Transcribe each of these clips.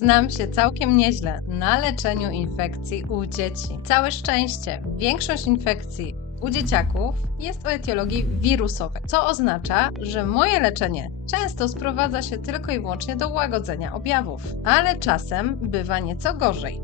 Znam się całkiem nieźle na leczeniu infekcji u dzieci. Całe szczęście, większość infekcji u dzieciaków jest o etiologii wirusowej, co oznacza, że moje leczenie często sprowadza się tylko i wyłącznie do łagodzenia objawów, ale czasem bywa nieco gorzej.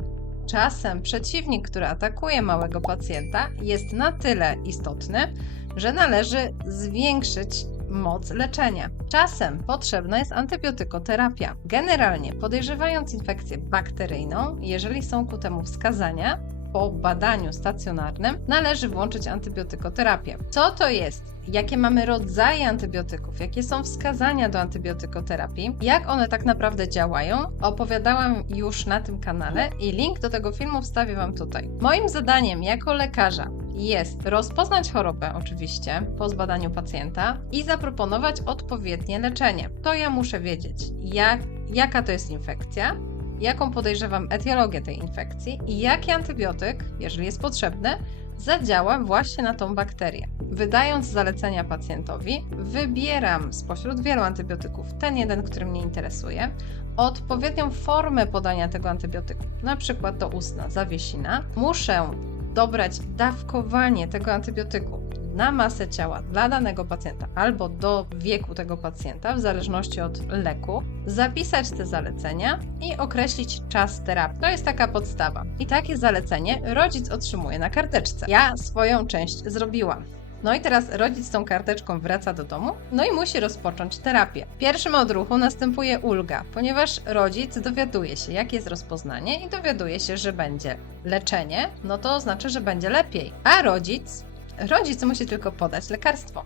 Czasem przeciwnik, który atakuje małego pacjenta, jest na tyle istotny, że należy zwiększyć moc leczenia. Czasem potrzebna jest antybiotykoterapia. Generalnie podejrzewając infekcję bakteryjną, jeżeli są ku temu wskazania, po badaniu stacjonarnym należy włączyć antybiotykoterapię. Co to jest? Jakie mamy rodzaje antybiotyków? Jakie są wskazania do antybiotykoterapii? Jak one tak naprawdę działają? Opowiadałam już na tym kanale i link do tego filmu wstawię Wam tutaj. Moim zadaniem jako lekarza jest rozpoznać chorobę, oczywiście, po zbadaniu pacjenta i zaproponować odpowiednie leczenie. To ja muszę wiedzieć, jak, jaka to jest infekcja, jaką podejrzewam etiologię tej infekcji i jaki antybiotyk, jeżeli jest potrzebny, zadziała właśnie na tą bakterię. Wydając zalecenia pacjentowi, wybieram spośród wielu antybiotyków ten jeden, który mnie interesuje, odpowiednią formę podania tego antybiotyku, na przykład do ustna, zawiesina. Muszę dobrać dawkowanie tego antybiotyku na masę ciała dla danego pacjenta albo do wieku tego pacjenta, w zależności od leku, zapisać te zalecenia i określić czas terapii. To jest taka podstawa. I takie zalecenie rodzic otrzymuje na karteczce. Ja swoją część zrobiłam. No i teraz rodzic z tą karteczką wraca do domu, no i musi rozpocząć terapię. W pierwszym odruchu następuje ulga, ponieważ rodzic dowiaduje się, jakie jest rozpoznanie i dowiaduje się, że będzie leczenie, no to znaczy, że będzie lepiej. A rodzic, rodzic musi tylko podać lekarstwo.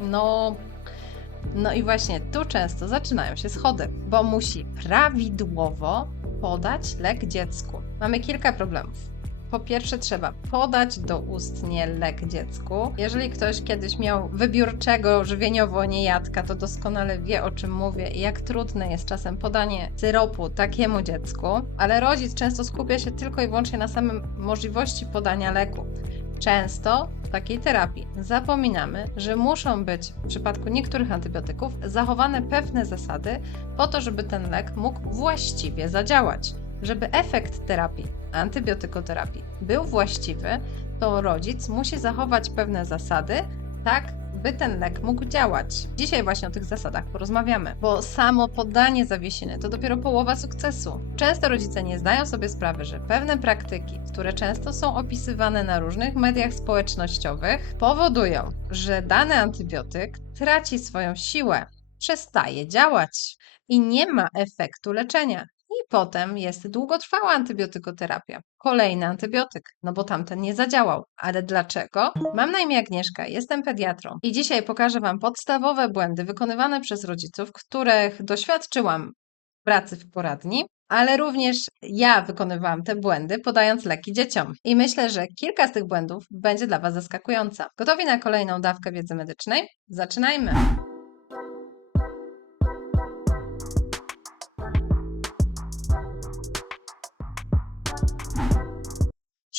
No, no i właśnie tu często zaczynają się schody, bo musi prawidłowo podać lek dziecku. Mamy kilka problemów. Po pierwsze, trzeba podać doustnie lek dziecku. Jeżeli ktoś kiedyś miał wybiórczego żywieniowo niejadka, to doskonale wie o czym mówię i jak trudne jest czasem podanie syropu takiemu dziecku, ale rodzic często skupia się tylko i wyłącznie na samym możliwości podania leku. Często w takiej terapii zapominamy, że muszą być w przypadku niektórych antybiotyków zachowane pewne zasady po to, żeby ten lek mógł właściwie zadziałać. Żeby efekt terapii, antybiotykoterapii był właściwy, to rodzic musi zachować pewne zasady, tak by ten lek mógł działać. Dzisiaj właśnie o tych zasadach porozmawiamy, bo samo podanie zawiesiny to dopiero połowa sukcesu. Często rodzice nie zdają sobie sprawy, że pewne praktyki, które często są opisywane na różnych mediach społecznościowych, powodują, że dany antybiotyk traci swoją siłę, przestaje działać i nie ma efektu leczenia. Potem jest długotrwała antybiotykoterapia. Kolejny antybiotyk, no bo tamten nie zadziałał. Ale dlaczego? Mam na imię Agnieszka, jestem pediatrą i dzisiaj pokażę Wam podstawowe błędy wykonywane przez rodziców, których doświadczyłam w pracy w poradni, ale również ja wykonywałam te błędy, podając leki dzieciom. I myślę, że kilka z tych błędów będzie dla Was zaskakująca. Gotowi na kolejną dawkę wiedzy medycznej? Zaczynajmy!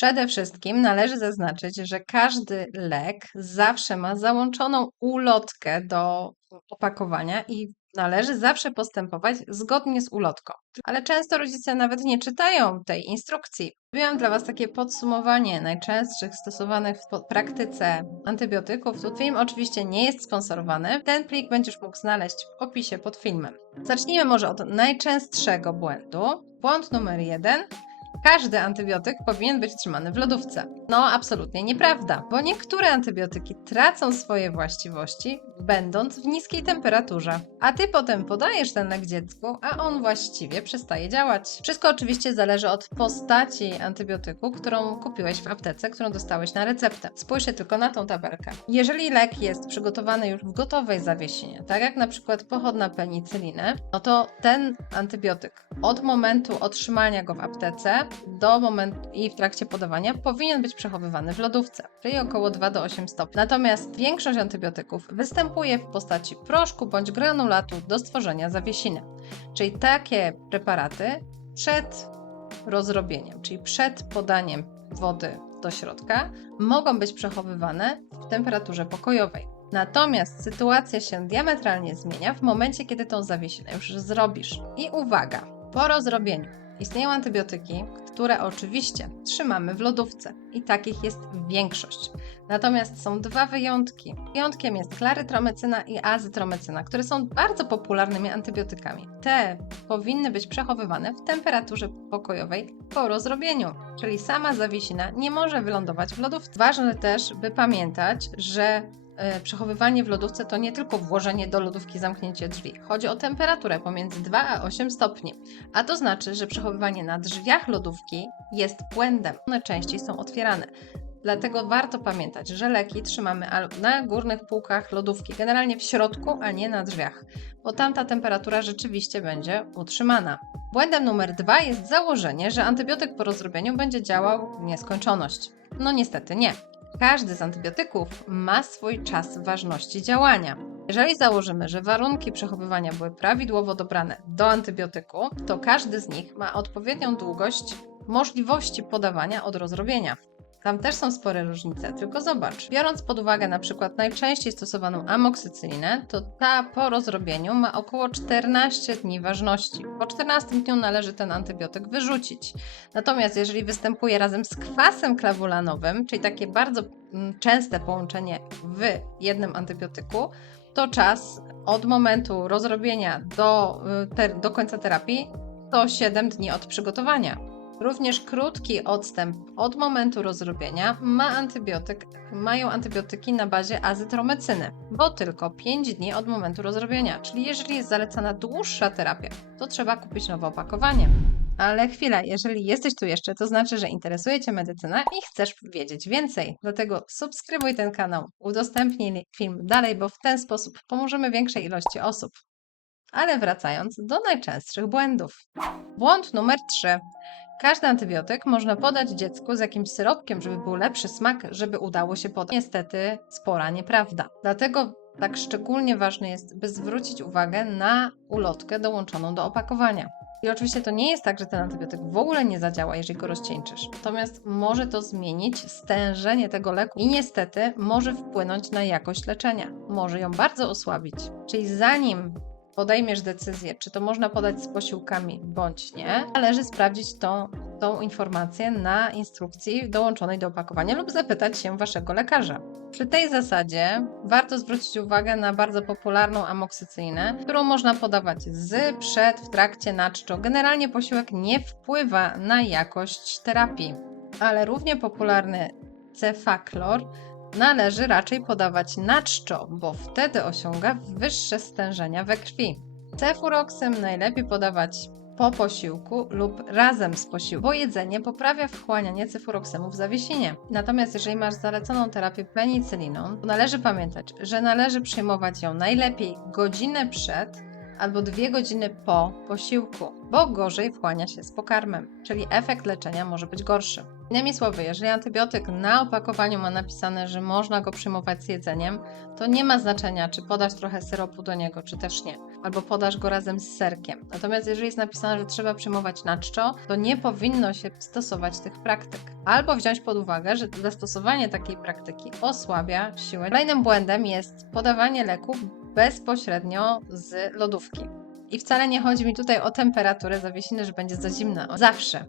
Przede wszystkim należy zaznaczyć, że każdy lek zawsze ma załączoną ulotkę do opakowania i należy zawsze postępować zgodnie z ulotką. Ale często rodzice nawet nie czytają tej instrukcji. Zrobiłam dla Was takie podsumowanie najczęstszych stosowanych w praktyce antybiotyków. Tu film oczywiście nie jest sponsorowany. Ten plik będziesz mógł znaleźć w opisie pod filmem. Zacznijmy może od najczęstszego błędu. Błąd numer jeden. Każdy antybiotyk powinien być trzymany w lodówce. No, absolutnie nieprawda, bo niektóre antybiotyki tracą swoje właściwości, będąc w niskiej temperaturze. A ty potem podajesz ten lek dziecku, a on właściwie przestaje działać. Wszystko oczywiście zależy od postaci antybiotyku, którą kupiłeś w aptece, którą dostałeś na receptę. Spójrzcie tylko na tą tabelkę. Jeżeli lek jest przygotowany już w gotowej zawiesinie, tak jak na przykład pochodna penicyliny, no to ten antybiotyk od momentu otrzymania go w aptece do momentu i w trakcie podawania powinien być przechowywany w lodówce, czyli około 2 do 8 stopni. Natomiast większość antybiotyków występuje w postaci proszku bądź granulatu do stworzenia zawiesiny. Czyli takie preparaty przed rozrobieniem, czyli przed podaniem wody do środka, mogą być przechowywane w temperaturze pokojowej. Natomiast sytuacja się diametralnie zmienia w momencie, kiedy tą zawiesinę już zrobisz. I uwaga, Po rozrobieniu istnieją antybiotyki, które oczywiście trzymamy w lodówce i takich jest większość. Natomiast są dwa wyjątki. Wyjątkiem jest klarytromecyna i azytromecyna, które są bardzo popularnymi antybiotykami. Te powinny być przechowywane w temperaturze pokojowej po rozrobieniu, czyli sama zawiesina nie może wylądować w lodówce. Ważne też, by pamiętać, że przechowywanie w lodówce to nie tylko włożenie do lodówki, zamknięcie drzwi. Chodzi o temperaturę pomiędzy 2 a 8 stopni. A to znaczy, że przechowywanie na drzwiach lodówki jest błędem. One częściej są otwierane. Dlatego warto pamiętać, że leki trzymamy na górnych półkach lodówki, generalnie w środku, a nie na drzwiach, bo tamta temperatura rzeczywiście będzie utrzymana. Błędem numer dwa jest założenie, że antybiotyk po rozrobieniu będzie działał w nieskończoność. No niestety nie. Każdy z antybiotyków ma swój czas ważności działania. Jeżeli założymy, że warunki przechowywania były prawidłowo dobrane do antybiotyku, to każdy z nich ma odpowiednią długość możliwości podawania od rozrobienia. Tam też są spore różnice, tylko zobacz. Biorąc pod uwagę na przykład najczęściej stosowaną amoksycylinę, to ta po rozrobieniu ma około 14 dni ważności. Po 14 dniu należy ten antybiotyk wyrzucić. Natomiast jeżeli występuje razem z kwasem klawulanowym, czyli takie bardzo mm, częste połączenie w jednym antybiotyku, to czas od momentu rozrobienia do, y, do końca terapii to 7 dni od przygotowania. Również krótki odstęp od momentu rozrobienia ma antybiotyk, mają antybiotyki na bazie azytromecyny, bo tylko 5 dni od momentu rozrobienia. Czyli jeżeli jest zalecana dłuższa terapia, to trzeba kupić nowe opakowanie. Ale chwila, jeżeli jesteś tu jeszcze, to znaczy, że interesuje Cię medycyna i chcesz wiedzieć więcej. Dlatego subskrybuj ten kanał, udostępnij film dalej, bo w ten sposób pomożemy większej ilości osób. Ale wracając do najczęstszych błędów. Błąd numer 3. Każdy antybiotyk można podać dziecku z jakimś syropkiem, żeby był lepszy smak, żeby udało się podać. Niestety spora nieprawda. Dlatego tak szczególnie ważne jest, by zwrócić uwagę na ulotkę dołączoną do opakowania. I oczywiście to nie jest tak, że ten antybiotyk w ogóle nie zadziała, jeżeli go rozcieńczysz. Natomiast może to zmienić stężenie tego leku i niestety może wpłynąć na jakość leczenia. Może ją bardzo osłabić. Czyli zanim podejmiesz decyzję, czy to można podać z posiłkami bądź nie, należy sprawdzić tą, tą informację na instrukcji dołączonej do opakowania lub zapytać się waszego lekarza. Przy tej zasadzie warto zwrócić uwagę na bardzo popularną amoksycynę, którą można podawać z, przed, w trakcie, na czczo. Generalnie posiłek nie wpływa na jakość terapii, ale równie popularny cefaklor należy raczej podawać na czczo, bo wtedy osiąga wyższe stężenia we krwi. Cefuroksym najlepiej podawać po posiłku lub razem z posiłkiem, bo jedzenie poprawia wchłanianie cefuroksemu w zawiesinie. Natomiast jeżeli masz zaleconą terapię penicyliną, należy pamiętać, że należy przyjmować ją najlepiej godzinę przed albo dwie godziny po posiłku, bo gorzej wchłania się z pokarmem, czyli efekt leczenia może być gorszy. Innymi słowy, jeżeli antybiotyk na opakowaniu ma napisane, że można go przyjmować z jedzeniem, to nie ma znaczenia, czy podasz trochę syropu do niego, czy też nie, albo podasz go razem z serkiem. Natomiast jeżeli jest napisane, że trzeba przyjmować na czczo, to nie powinno się stosować tych praktyk. Albo wziąć pod uwagę, że zastosowanie takiej praktyki osłabia siłę. Kolejnym błędem jest podawanie leków bezpośrednio z lodówki. I wcale nie chodzi mi tutaj o temperaturę zawiesiny, że będzie za zimna. Zawsze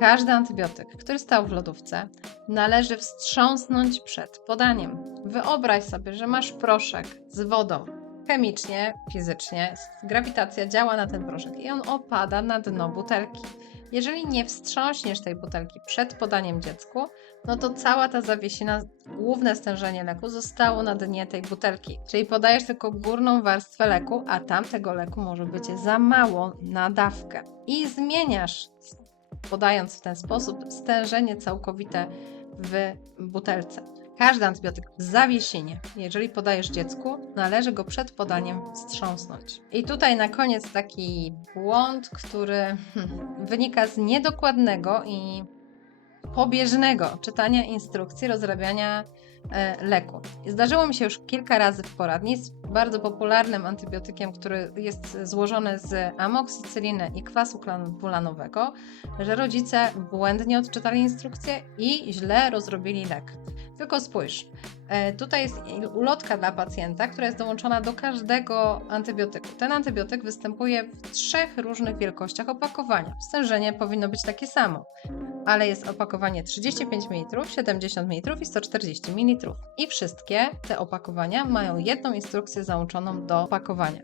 każdy antybiotyk, który stał w lodówce, należy wstrząsnąć przed podaniem. Wyobraź sobie, że masz proszek z wodą. Chemicznie, fizycznie, grawitacja działa na ten proszek i on opada na dno butelki. Jeżeli nie wstrząśniesz tej butelki przed podaniem dziecku, no to cała ta zawiesina, główne stężenie leku zostało na dnie tej butelki. Czyli podajesz tylko górną warstwę leku, a tam tego leku może być za mało na dawkę. I zmieniasz podając w ten sposób stężenie całkowite w butelce. Każdy antybiotyk w zawiesinie, jeżeli podajesz dziecku, należy go przed podaniem wstrząsnąć. I tutaj na koniec taki błąd, który wynika z niedokładnego i pobieżnego czytania instrukcji rozrabiania e, leku. Zdarzyło mi się już kilka razy w poradni z bardzo popularnym antybiotykiem, który jest złożony z amoksicyliny i kwasu klavulanowego, że rodzice błędnie odczytali instrukcję i źle rozrobili lek. Tylko spójrz, e, tutaj jest ulotka dla pacjenta, która jest dołączona do każdego antybiotyku. Ten antybiotyk występuje w trzech różnych wielkościach opakowania. Stężenie powinno być takie samo, ale jest opakowanie 35 ml, 70 ml i 140 ml. I wszystkie te opakowania mają jedną instrukcję załączoną do opakowania.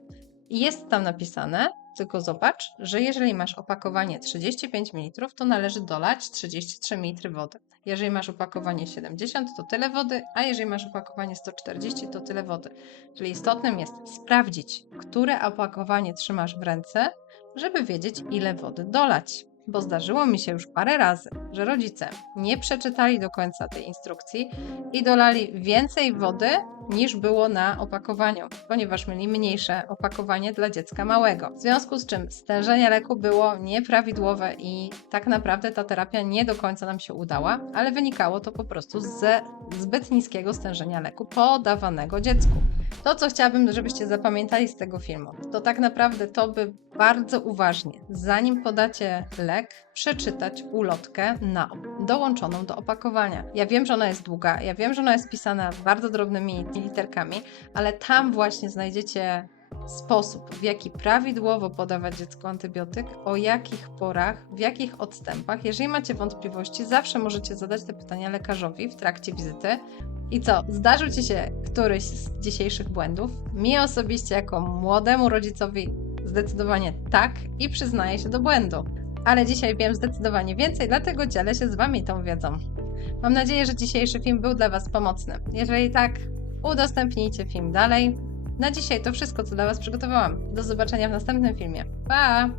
Jest tam napisane, tylko zobacz, że jeżeli masz opakowanie 35 ml, to należy dolać 33 ml wody. Jeżeli masz opakowanie 70, to tyle wody, a jeżeli masz opakowanie 140, to tyle wody. Czyli istotnym jest sprawdzić, które opakowanie trzymasz w ręce, żeby wiedzieć, ile wody dolać. Bo zdarzyło mi się już parę razy, że rodzice nie przeczytali do końca tej instrukcji i dolali więcej wody niż było na opakowaniu, ponieważ mieli mniejsze opakowanie dla dziecka małego. W związku z czym stężenie leku było nieprawidłowe i tak naprawdę ta terapia nie do końca nam się udała, ale wynikało to po prostu ze zbyt niskiego stężenia leku podawanego dziecku. To, co chciałabym, żebyście zapamiętali z tego filmu, to tak naprawdę to, by bardzo uważnie, zanim podacie lek, przeczytać ulotkę na dołączoną do opakowania. Ja wiem, że ona jest długa, ja wiem, że ona jest pisana bardzo drobnymi literkami, ale tam właśnie znajdziecie sposób, w jaki prawidłowo podawać dziecku antybiotyk, o jakich porach, w jakich odstępach. Jeżeli macie wątpliwości, zawsze możecie zadać te pytania lekarzowi w trakcie wizyty. I co, zdarzył Ci się któryś z dzisiejszych błędów? Mi osobiście, jako młodemu rodzicowi, zdecydowanie tak i przyznaję się do błędu. Ale dzisiaj wiem zdecydowanie więcej, dlatego dzielę się z Wami tą wiedzą. Mam nadzieję, że dzisiejszy film był dla Was pomocny. Jeżeli tak, udostępnijcie film dalej. Na dzisiaj to wszystko, co dla Was przygotowałam. Do zobaczenia w następnym filmie. Pa!